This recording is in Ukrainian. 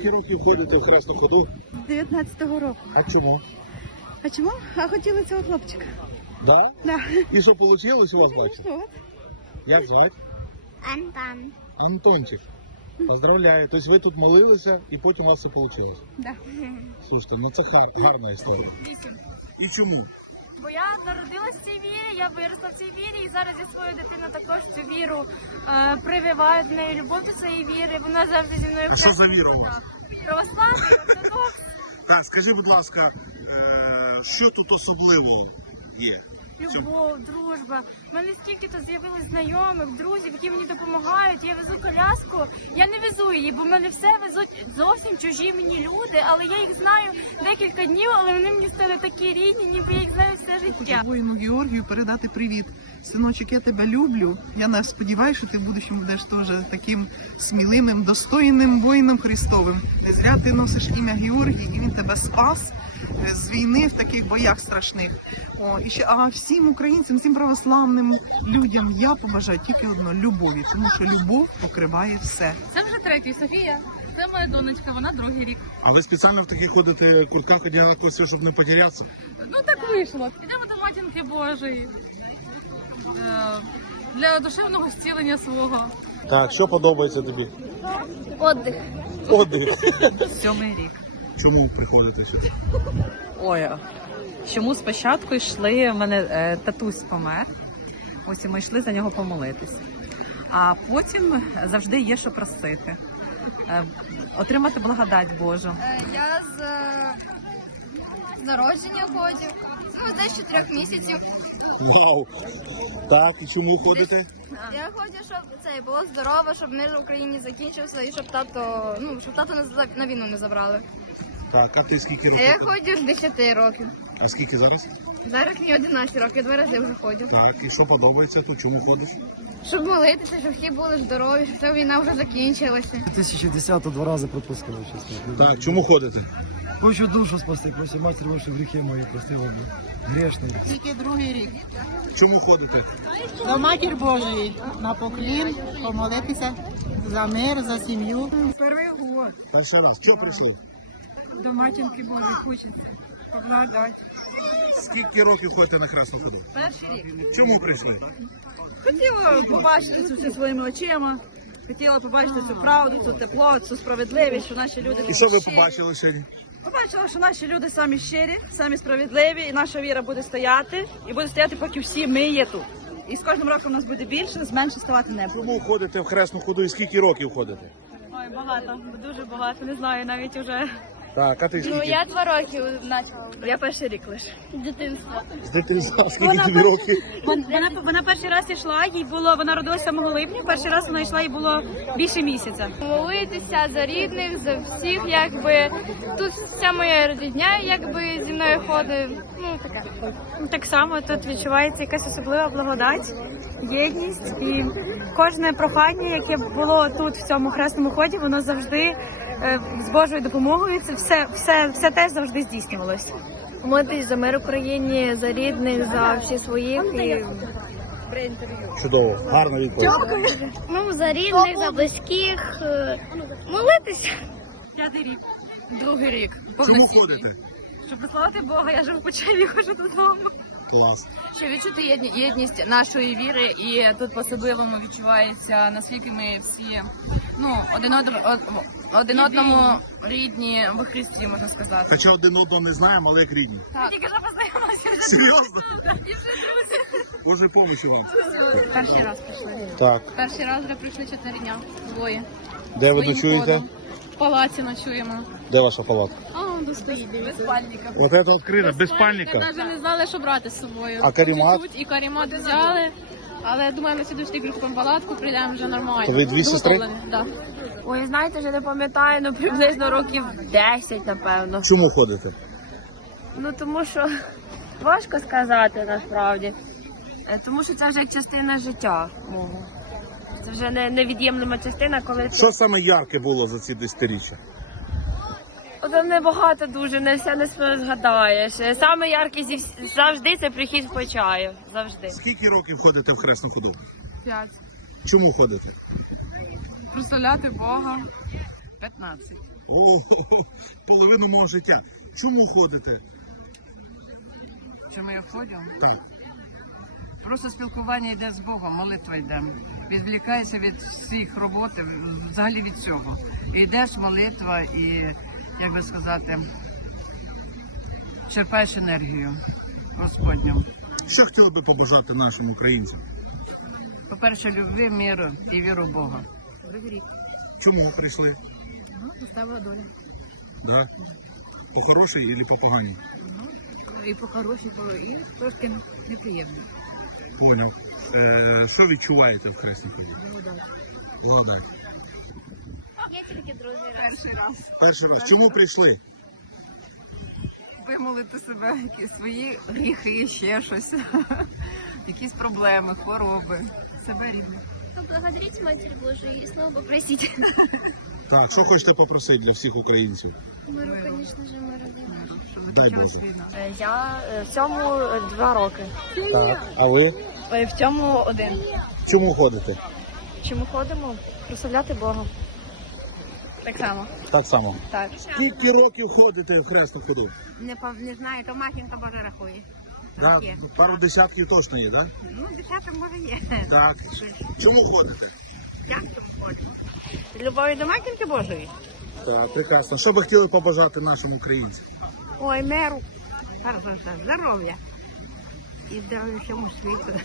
Скільки років ходите в Красну ходу? 19-го року. А чому? А чому? А хотіли цього хлопчика. Да? Да. І що вийшло у вас бачите? Ну, от. Як звати? Антон. Антончик. Поздравляю. Тобто ви тут молилися і потім у вас все вийшло. Да. Слушайте, ну це гарна історія. І чому? Бо я народилась в цій вірі, я виросла в цій вірі, і зараз я свою дитину також цю віру е, прививаю в неї любов до цієї віри. Вона завжди зі мною що за віру? Православний, ортодокс. Так, скажи, будь ласка, е, що тут особливо є? Любов, дружба. У мене скільки тут з'явилось знайомих, друзів, які мені допомагають. Я везу коляску. Я не везу її, бо в мене все везуть зовсім чужі мені люди. Але я їх знаю декілька днів, але вони мені стали такі рідні, ніби я їх знаю все життя. Воїну Георгію передати привіт. Синочок, я тебе люблю. Я не сподіваюся, що ти в будущому будеш теж таким сміливим, достойним воїном Христовим. Не зря ти носиш ім'я Георгій, і він тебе спас е, з війни в таких боях страшних. О, і ще, а всім українцям, всім православним людям я побажаю тільки одно любові, тому що любов покриває все. Це вже третій Софія. Це моя донечка, вона другий рік. А ви спеціально в таких ходите куртках одягатися, щоб не потерятися? Ну так вийшло. Підемо до матінки Божої. Е, Для душевного зцілення свого. Так, що подобається тобі? Отдих. Отдих. Сьомий рік. Чому приходите сюди? Ой, чому спочатку йшли, в мене е, татусь помер. Ось і ми йшли за нього помолитись. А потім завжди є що просити. Е, отримати благодать Божу. Е, Я з, е, народження ходжу. Ну, десь 4 місяців. Вау! Так, і чому ходите? Я ходжу, щоб це було здорово, щоб мир в Україні закінчився і щоб тато, ну, щоб тато на війну не забрали. Так, а ти скільки А я років? ходжу з 10 років. А скільки зараз? Зараз мені 11 років, два рази вже ходжу. Так, і що подобається, то чому ходиш? Щоб молитися, щоб всі були здорові, щоб ця війна вже закінчилася. 2010 два рази пропускали, чесно. Так, чому ходите? Хочу душу спасти, просим матір ваші гріхи мої, прости обі. Грешний. Тільки другий рік. Чому ходите? До матір Божої на поклін, помолитися за мир, за сім'ю. Перший раз. Чого прийшли? До матінки Божої хочеться. Благодать. Скільки років ходите на хресну ходу? Перший рік. Чому прийшли? Хотіла побачити це все своїми очима. Хотіла побачити цю правду, цю тепло, цю справедливість, що наші люди І що ви щирі. побачили сьогодні? Побачила, що наші люди самі щирі, самі справедливі, і наша віра буде стояти, і буде стояти, поки всі ми є тут. І з кожним роком нас буде більше, менше ставати небо. Чому ходите в хресну ходу і скільки років ходите? Ой, багато, дуже багато. Не знаю навіть уже. Так, а ти скільки? Ну, я два роки почала. Я перший рік лише. Дитинство. З дитинства скільки тобі років? Вона, вона перший раз йшла, їй було, вона родилася 7 липня, перший раз вона йшла, їй було більше місяця. Молитися за рідних, за всіх, якби тут вся моя родня, якби зі мною ходить. Ну таке. Так само тут відчувається якась особлива благодать, єдність і кожне прохання, яке було тут в цьому хресному ході, воно завжди з Божою допомогою. Це все, все, все теж завжди здійснювалось. Молитись за мир в Україні, за рідних, за всі своїх і Чудово, гарна відповідь. ну за рідних, за близьких. е, Молитися. П'ятий рік. Другий рік. Чому ходите? Щоб прославити Бога, я живу по Чеві, хожу додому. Клас. Щоб відчути єдні- єдність нашої віри, і тут по-особливому відчувається, наскільки ми всі ну, один, од- один одному рідні в Христі, можна сказати. Хоча один одного не знаємо, але як рідні. Тільки що познайомилася вже. Серйозно? Боже помощі вам. Перший раз прийшли. Так, Перший раз вже прийшли чотири дня. Двоє. де ви Своїм ночуєте? ходом. В палаці ночуємо. Де ваша палатка? А, до стоїть, без спальника. Вот это відкрита, без спальника. Навіть не знали, що брати з собою. А каремат? Тут і карімат взяли. Але думаю, на слідуючий рік купимо палатку, прийдемо вже нормально. То ви дві сестри? Да. Ой, знаєте, вже не пам'ятаю, ну приблизно років 10, напевно. Чому ходите? Ну тому що важко сказати насправді. Е, Тому що це вже як частина життя мого. Це вже не невід'ємлема частина, коли Що саме ярке було за ці десятиріччя? Це небагато дуже, не все не згадаєш. Саме яркий зі вс- завжди це прихід в почаю. Завжди. Скільки років ходите в хресну ходу? П'ять. Чому ходите? Прославляти Бога. 15. О, половину мого життя. Чому ходите? Чому я ходжу? Так. Просто спілкування йде з Богом, молитва йде. Відвлікаєшся від всіх роботи, взагалі від цього. І йдеш молитва і, як би сказати, черпаєш енергію Господню. Що хотіли би побажати нашим українцям? По-перше, любви, міру і віру в Бога. Чому ви прийшли? Поставила доля. Да? По хорошій і по поганій? І по хорошій, і трошки неприємно. Поняв. Е, що відчуваєте в Хресникові? Благодать. Я тільки другий раз. Перший раз. Чому прийшли? Вимолити себе, якісь свої гріхи, ще щось, якісь проблеми, хвороби. Себе рідне. Поблагодарить Матерь Божию и снова попросить. Так, що хочете попросити для всіх українців? Миру, конечно же, миру. Дай Боже. Я в цьому два роки. Так. А ви? В цьому один. Чому ходите? Чому ходимо? Прославляти Бога. Так само. Так само. Так. Скільки років ходите в хресну ходу? Не, не знаю, то матінка Божа рахує. Да, пару десятків точно є, так? Ну, десяток може є. Так. Чому ходите? Як тут ходимо? З любові до матінки Божої. Так, прекрасно. Що би хотіли побажати нашим українцям? Ой, меру. Здоров'я. І здоров'я всьому світу.